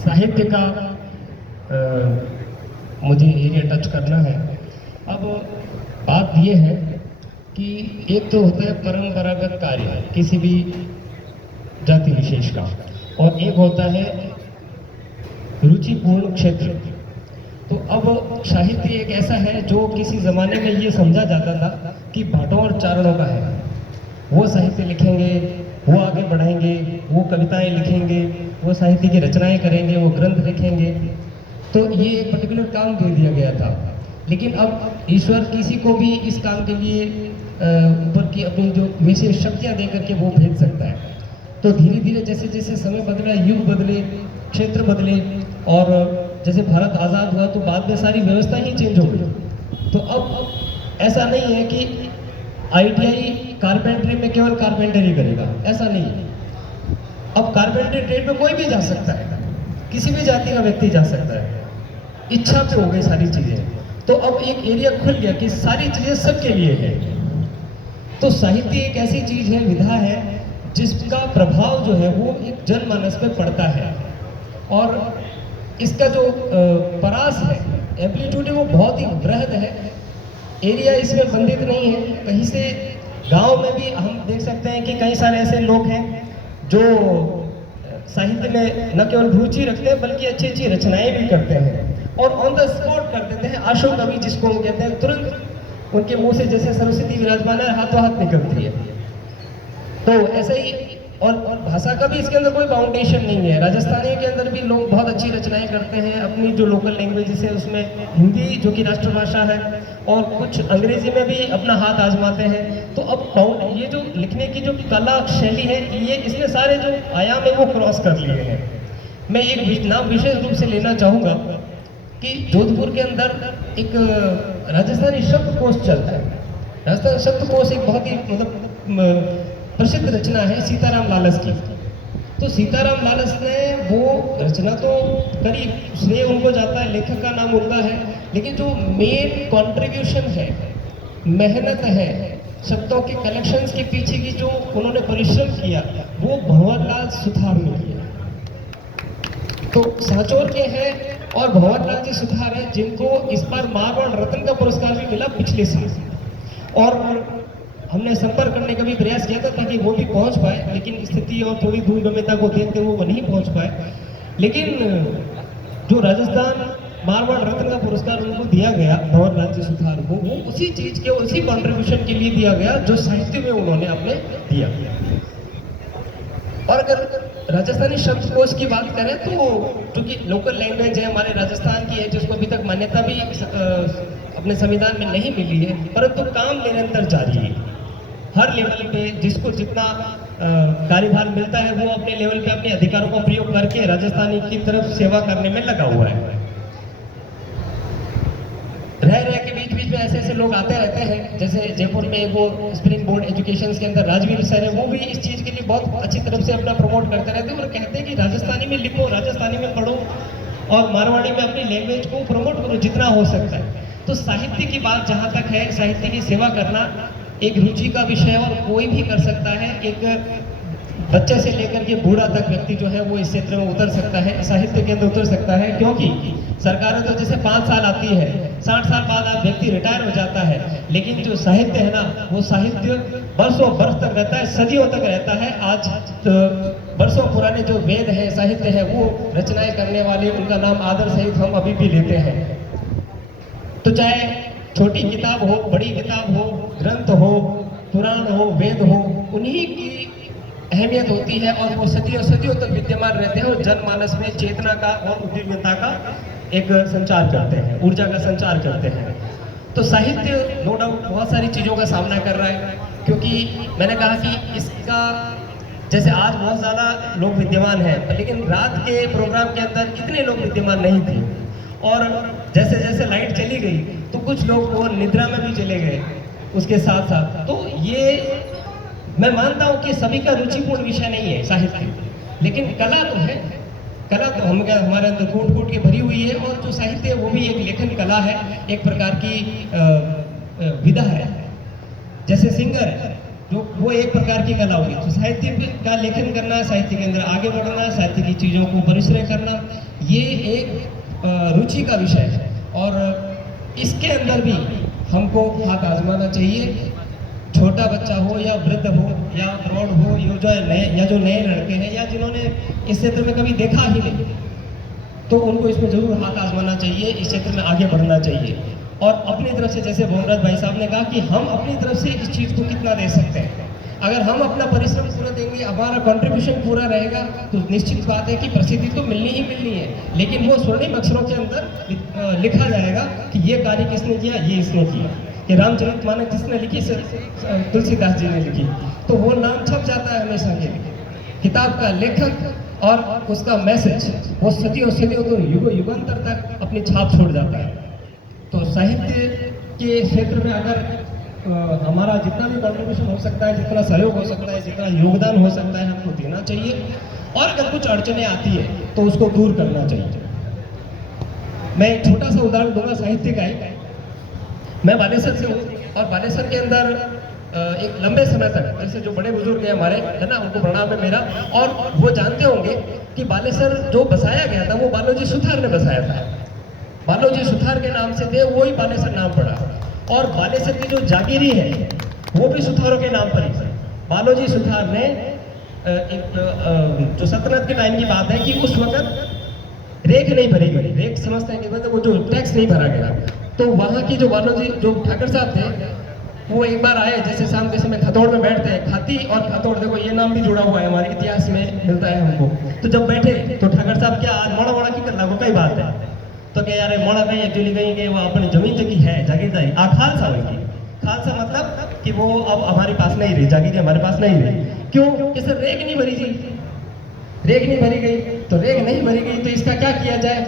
साहित्य का मुझे एरिया टच करना है। अब बात ये है कि एक तो होता है परंपरागत कार्य किसी भी जाति विशेष का, और एक होता है रुचिपूर्ण क्षेत्र। तो अब साहित्य एक ऐसा है जो किसी ज़माने में ये समझा जाता था कि भाटों और चारणों का है। वो साहित्य लिखेंगे, वो आगे बढ़ाएंगे, वो कविताएं लिखेंगे, वो साहित्य की रचनाएं करेंगे, वो ग्रंथ लिखेंगे। तो ये एक पर्टिकुलर काम दे दिया गया था। लेकिन अब ईश्वर किसी को भी इस काम के लिए ऊपर की अपनी जो विशेष शक्तियाँ दे करके वो भेज सकता है। तो धीरे धीरे जैसे जैसे समय बदला, युग बदले, क्षेत्र बदले, और जैसे भारत आज़ाद हुआ तो बाद में सारी व्यवस्था ही चेंज हो गई। तो अब ऐसा नहीं है कि ITI कारपेंटरी में केवल कारपेंटरी करेगा, ऐसा नहीं है। अब कारपेंटरी ट्रेड में कोई भी जा सकता है, किसी भी जाति का व्यक्ति जा सकता है, इच्छा पे हो गई सारी चीज़ें। तो अब एक एरिया खुल गया कि सारी चीज़ें सबके लिए है। तो साहित्य एक ऐसी चीज़ है, विधा है, जिसका प्रभाव जो है वो एक जनमानस पे पड़ता है, और इसका जो परास है, एम्पलीट्यूड है, वो बहुत ही बृहद है। एरिया इसमें बंधित नहीं है। कहीं से गांव में भी हम देख सकते हैं कि कई सारे ऐसे लोग हैं जो साहित्य में न केवल रुचि रखते हैं बल्कि अच्छी अच्छी रचनाएं भी करते हैं, और ऑन द स्पॉट कर देते हैं। आशो कवि जिसको हम कहते हैं, तुरंत उनके मुंह से जैसे सरस्वती विराजमान है, हाथों हाथ निकलती है। तो ऐसे ही और भाषा का भी इसके अंदर कोई बाउंडेशन नहीं है। राजस्थानी के अंदर भी लोग बहुत अच्छी रचनाएं करते हैं, अपनी जो लोकल लैंग्वेज है उसमें हिंदी जो कि राष्ट्रभाषा है, और कुछ अंग्रेजी में भी अपना हाथ आजमाते हैं। तो अब ये जो लिखने की जो कला शैली है, ये इसमें सारे जो आयाम है वो क्रॉस कर लिए हैं। मैं एक नाम विशेष रूप से लेना चाहूँगा कि जोधपुर के अंदर एक राजस्थानी शब्दकोश चलता है। राजस्थान शब्दकोश एक बहुत ही मतलब प्रसिद्ध रचना है सीताराम लालस की। तो सीताराम लालस ने वो रचना तो करी, श्रेय उनको जाता है, लेखक का नाम उनका है, लेकिन जो मेन कंट्रीब्यूशन है, मेहनत है, शब्दों के कलेक्शंस के पीछे की जो उन्होंने परिश्रम किया, वो भंवरलाल सुथार ने किया। तो सांचौर के हैं और भंवरलाल जी सुथार है, जिनको इस बार मारवाड़ रत्न का पुरस्कार भी मिला पिछले साल। और हमने संपर्क करने का भी प्रयास किया था ताकि वो भी पहुंच पाए, लेकिन स्थिति और थोड़ी दूरगम्यता को देखते हुए वो नहीं पहुंच पाए। लेकिन जो राजस्थान मारवाड़ रत्न का पुरस्कार उनको दिया गया भंवरलाल जी सुथार को, वो उसी चीज के, उसी कंट्रीब्यूशन के लिए दिया गया जो साहित्य में उन्होंने अपने दिया। और अगर राजस्थानी शब्दकोश की बात करें तो चूंकि लोकल लैंग्वेज है, हमारे राजस्थान की है, जिसको अभी तक मान्यता भी अपने संविधान में नहीं मिली है, परंतु काम निरंतर जारी है। हर लेवल पे जिसको जितना कार्यभार मिलता है वो अपने लेवल पे अपने अधिकारों का प्रयोग करके राजस्थानी की तरफ सेवा करने में लगा हुआ है। रह के बीच बीच में ऐसे ऐसे लोग आते रहते हैं, जैसे जयपुर में एक वो स्प्रिंग बोर्ड एजुकेशन के अंदर राजवीर सर है, वो भी इस चीज़ के लिए बहुत अच्छी तरफ से अपना प्रमोट करते रहते हैं और कहते हैं कि राजस्थानी में लिखो, राजस्थानी में पढ़ो, और मारवाड़ी में अपनी लैंग्वेज को प्रमोट करो जितना हो सकता है। तो साहित्य की बात जहाँ तक है, साहित्य की सेवा करना एक रुचि का विषय है और कोई भी कर सकता है। एक बच्चे से लेकर के बूढ़ा तक व्यक्ति जो है वो इस क्षेत्र में उतर सकता है, साहित्य के अंदर उतर सकता है। क्योंकि सरकारें तो जैसे 5 साल आती है, 60 साल बाद आप व्यक्ति रिटायर हो जाता है, लेकिन जो साहित्य है ना, वो साहित्य बरसों बरस तक रहता है, सदियों तक रहता है। आज तो बरसों पुराने जो वेद है, साहित्य है, वो रचनाएं करने वाले, उनका नाम आदर सहित हम अभी भी लेते हैं। तो चाहे छोटी किताब हो, बड़ी किताब हो, ग्रंथ हो, पुराण हो, वेद हो, उन्हीं की अहमियत होती है और वो सदियों सदियों तक विद्यमान रहते हैं और जनमानस में चेतना का और उद्विग्नता का एक संचार करते हैं, ऊर्जा का संचार करते हैं। तो साहित्य नो डाउट बहुत सारी चीज़ों का सामना कर रहा है, क्योंकि मैंने कहा कि इसका जैसे आज बहुत ज़्यादा लोग विद्यमान हैं, लेकिन रात के प्रोग्राम के अंदर इतने लोग विद्यमान नहीं थे, और जैसे जैसे लाइट चली गई तो कुछ लोग वो निद्रा में भी चले गए उसके साथ साथ। तो ये मैं मानता हूँ कि सभी का रुचिपूर्ण विषय नहीं है साहित्य, लेकिन कला तो है। कला तो हमारे अंदर कूट कूट के भरी हुई है, और जो साहित्य है वो भी एक लेखन कला है, एक प्रकार की विधा है। जैसे सिंगर है, जो वो एक प्रकार की कला होगी। तो साहित्य का लेखन करना, साहित्य के अंदर आगे बढ़ना, साहित्य की चीज़ों को परिश्रय करना, ये एक रुचि का विषय है। और इसके अंदर भी हमको हाथ आजमाना चाहिए। छोटा बच्चा हो या वृद्ध हो या प्रौढ़ हो, जो नए लड़के हैं या जिन्होंने इस क्षेत्र में कभी देखा ही नहीं, तो उनको इसमें जरूर हाथ आजमाना चाहिए, इस क्षेत्र में आगे बढ़ना चाहिए। और अपनी तरफ से, जैसे भोमराज भाई साहब ने कहा कि हम अपनी तरफ से इस चीज़ को कितना दे सकते हैं। अगर हम अपना परिश्रम पूरा देंगे, हमारा कंट्रीब्यूशन पूरा रहेगा, तो निश्चित बात है कि प्रसिद्धि तो मिलनी ही मिलनी है। लेकिन वो स्वर्णिम अक्षरों के अंदर लिखा जाएगा कि ये कार्य किसने किया, ये इसने किया। कि रामचरितमानस जिसने लिखी, तुलसीदास जी ने लिखी, तो वो नाम छप जाता है हमेशा के लिए। किताब का लेखक और उसका मैसेज वो सदियों सदियों तो युगांतर तक अपनी छाप छोड़ जाता है। तो साहित्य के क्षेत्र में अगर हमारा जितना भी कंट्रीब्यूशन हो सकता है, जितना सहयोग हो सकता है, जितना योगदान हो सकता है, हमको देना चाहिए। और अगर कुछ अड़चने आती है तो उसको दूर करना चाहिए। मैं एक छोटा सा उदाहरण दूंगा साहित्य का ही। मैं बालेश्वर से हूँ, और बालेश्वर के अंदर एक लंबे समय तक, जैसे जो बड़े बुजुर्ग हैं हमारे, है ना, उनको प्रणाम है मेरा। और वो जानते होंगे कि बालेश्वर जो बसाया गया था वो बालोजी सुथार ने बसाया था। बालोजी सुथार के नाम से थे, वही बालेश्वर नाम पड़ा। और बालेश्वर की जो जागीरी है वो भी सुथारों के नाम पर ही। बालोजी सुथार ने जो सल्तनत के टाइम की बात है कि उस वक्त रेख नहीं भरी गई, रेख समझते हैं कि मतलब वो जो टैक्स नहीं भरा गया। तो वहाँ की जो बालोजी जो ठाकर साहब थे, वो एक बार आए, जैसे शाम के समय खतौड़ में बैठते हैं, खाती और खतौड़, देखो ये नाम भी जुड़ा हुआ है हमारे इतिहास में, मिलता है हमको। तो जब बैठे तो ठाकर साहब क्या आज मोड़ा मोड़ा की करना, वो कई बात है। तो क्या यार मोड़ा कहीं एक्चुअली कहीं कि वो अपनी जमीन जगी है, जागीरदारी आ खालसा होगी। खालसा मतलब कि वो अब हमारे पास नहीं रही, जागीर हमारे पास नहीं रही। क्यों? कि सर रेख नहीं भरी जी, रेख नहीं भरी गई। तो रेख नहीं भरी गई तो इसका क्या किया जाए?